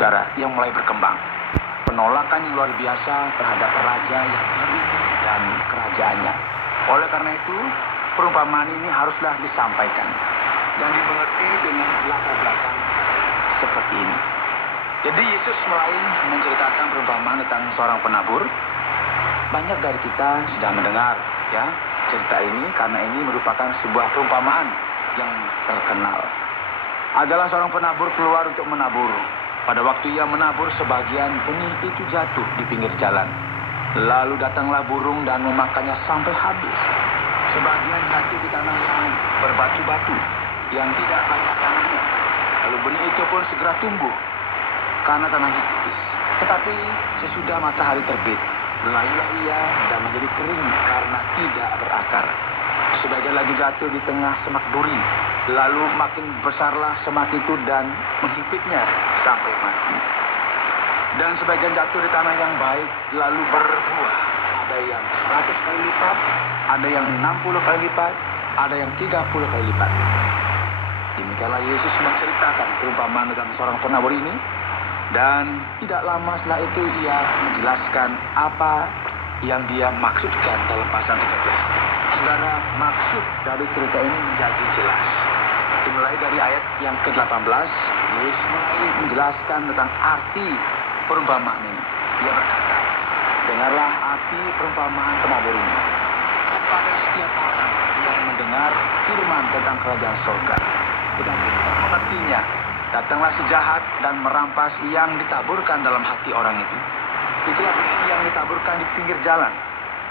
saudara, yang mulai berkembang. Penolakan yang luar biasa terhadap raja yang baru dan kerajaannya. Oleh karena itu, perumpamaan ini haruslah disampaikan dan dimengerti dengan latar belakang seperti ini. Jadi Yesus mulai menceritakan perumpamaan tentang seorang penabur. Banyak dari kita sudah mendengar ya cerita ini, karena ini merupakan sebuah perumpamaan yang terkenal. Adalah seorang penabur keluar untuk menabur. Pada waktu ia menabur, sebagian benih itu jatuh di pinggir jalan. Lalu datanglah burung dan memakannya sampai habis. Sebagian jatuh di tanah yang berbatu-batu, yang tidak banyak tanahnya. Lalu benih itu pun segera tumbuh, karena tanahnya tipis. Tetapi sesudah matahari terbit, belayulah ia dan menjadi kering karena tidak berakar. Sebagian lagi jatuh di tengah semak duri. Lalu makin besarlah semak itu dan menghimpitnya sampai mati. Dan sebagian jatuh di tanah yang baik, lalu berbuah. Ada yang 100 kali lipat, ada yang 60 kali lipat, ada yang 30 kali lipat. Demikianlah Yesus menceritakan perumpamaan tentang seorang penabur ini. Dan tidak lama setelah itu ia menjelaskan apa yang dia maksudkan dalam pasal 13. Saudara, maksud dari cerita ini menjadi jelas. Dimulai dari ayat yang ke-18, Yesus mulai menjelaskan tentang arti perumpamaan ini. Dia berkata, dengarlah arti perumpamaan penabur ini. Kepada setiap orang yang mendengar firman tentang kerajaan surga, tetapi tidak mengertinya, datanglah si jahat dan merampas yang ditaburkan dalam hati orang itu. Itulah benih yang ditaburkan di pinggir jalan.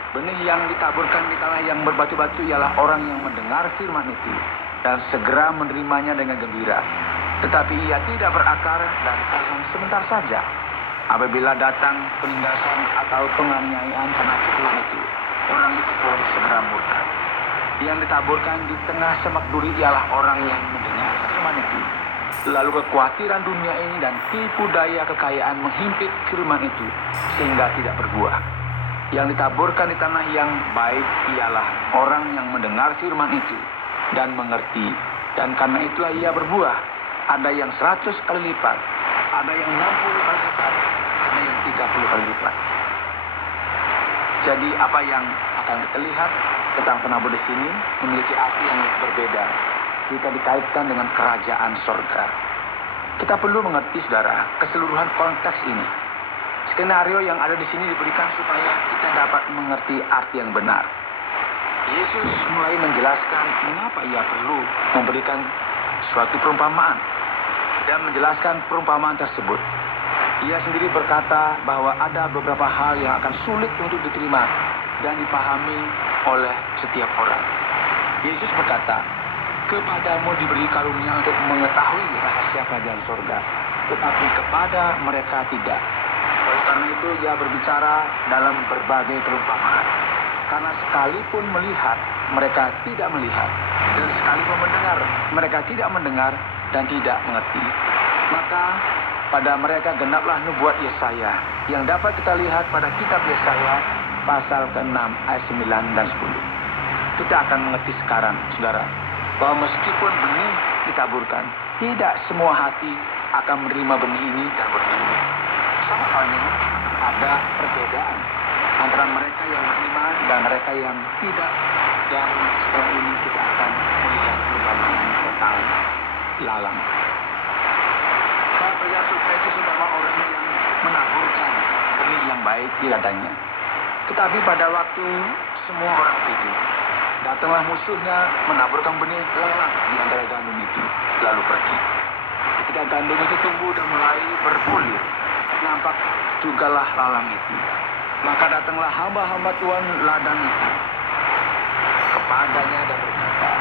Benih yang ditaburkan di tanah yang berbatu-batu ialah orang yang mendengar firman itu dan segera menerimanya dengan gembira. Tetapi ia tidak berakar dan tahan sebentar saja. Apabila datang penindasan atau penganiayaan karena firman itu, orang itu pun segera murka. Yang ditaburkan di tengah semak duri ialah orang yang mendengar firman itu. Lalu kekhawatiran dunia ini dan tipu daya kekayaan menghimpit firman itu sehingga tidak berbuah. Yang ditaburkan di tanah yang baik ialah orang yang mendengar firman itu dan mengerti, dan karena itulah ia berbuah. Ada yang 100 kali lipat, ada yang 60 kali lipat, ada yang 30 kali lipat. Jadi apa yang akan kita lihat tentang penabur di sini memiliki arti yang berbeda jika dikaitkan dengan kerajaan surga. Kita perlu mengerti, saudara, keseluruhan konteks ini. Skenario yang ada di sini diberikan supaya kita dapat mengerti arti yang benar. Yesus mulai menjelaskan mengapa ia perlu memberikan suatu perumpamaan dan menjelaskan perumpamaan tersebut. Ia sendiri berkata bahwa ada beberapa hal yang akan sulit untuk diterima dan dipahami oleh setiap orang. Yesus berkata, kepadamu diberi karunia untuk mengetahui rahasia kerajaan surga, tetapi kepada mereka tidak. Oleh karena itu ia berbicara dalam berbagai perumpamaan. Karena sekalipun melihat, mereka tidak melihat. Dan sekalipun mendengar, mereka tidak mendengar dan tidak mengerti. Maka pada mereka genaplah nubuat Yesaya yang dapat kita lihat pada kitab Yesaya pasal ke-6 ayat 9 dan 10. Kita akan mengerti sekarang, saudara, bahwa meskipun benih ditaburkan, tidak semua hati akan menerima benih ini dan bertumbuh. Sama halnya ada perbedaan antara mereka yang beriman dan mereka yang tidak. Dan setelah ini kita akan melihat perumpamaan tentang lalang. Saya percaya supaya itu seumpama orang yang menaburkan benih yang baik di ladangnya. Tetapi pada waktu semua orang tidur, datanglah musuhnya menaburkan benih lalang di antara gandum itu, lalu pergi. Ketika gandum itu tumbuh dan mulai berbulir, nampak jugalah lalang itu. Maka datanglah hamba-hamba Tuhan ladang itu kepadanya dan berkata,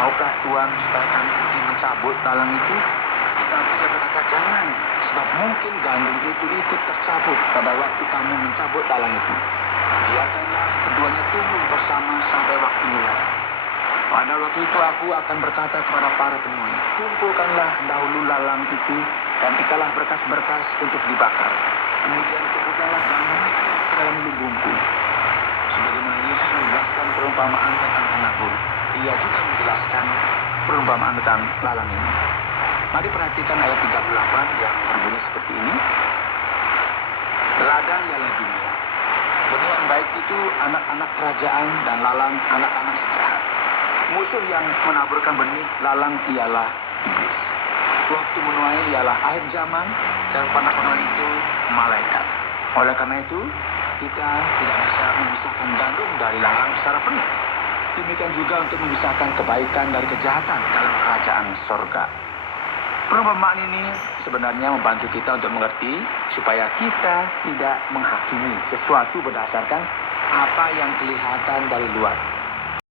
maukah Tuhan supaya kami pergi mencabut lalang itu? Tetapi dia berkata, jangan, sebab mungkin gandum itu ikut tercabut pada waktu kamu mencabut lalang itu. Biarkanlah keduanya tumbuh bersama sampai waktunya. Pada waktu itu aku akan berkata kepada para penuai, kumpulkanlah dahulu lalang itu dan ikalah berkas-berkas untuk dibakar. Kemudian kumpulkanlah gandum ke dalam lumbungku. Sebagaimana Yesus menjelaskan perumpamaan tentang penabur, ia juga menjelaskan perumpamaan tentang lalang ini. Mari perhatikan ayat 38 yang berbunyi seperti itu anak-anak kerajaan dan lalang anak-anak sejahat. Musuh yang menaburkan benih lalang ialah iblis. Waktu menuai ialah akhir zaman dan panah-panah itu malaikat. Oleh karena itu, kita tidak bisa memisahkan gandum dari lalang secara penuh. Demikian juga untuk memisahkan kebaikan dari kejahatan dalam kerajaan sorga. Perumpamaan ini sebenarnya membantu kita untuk mengerti supaya kita tidak menghakimi sesuatu berdasarkan apa yang kelihatan dari luar.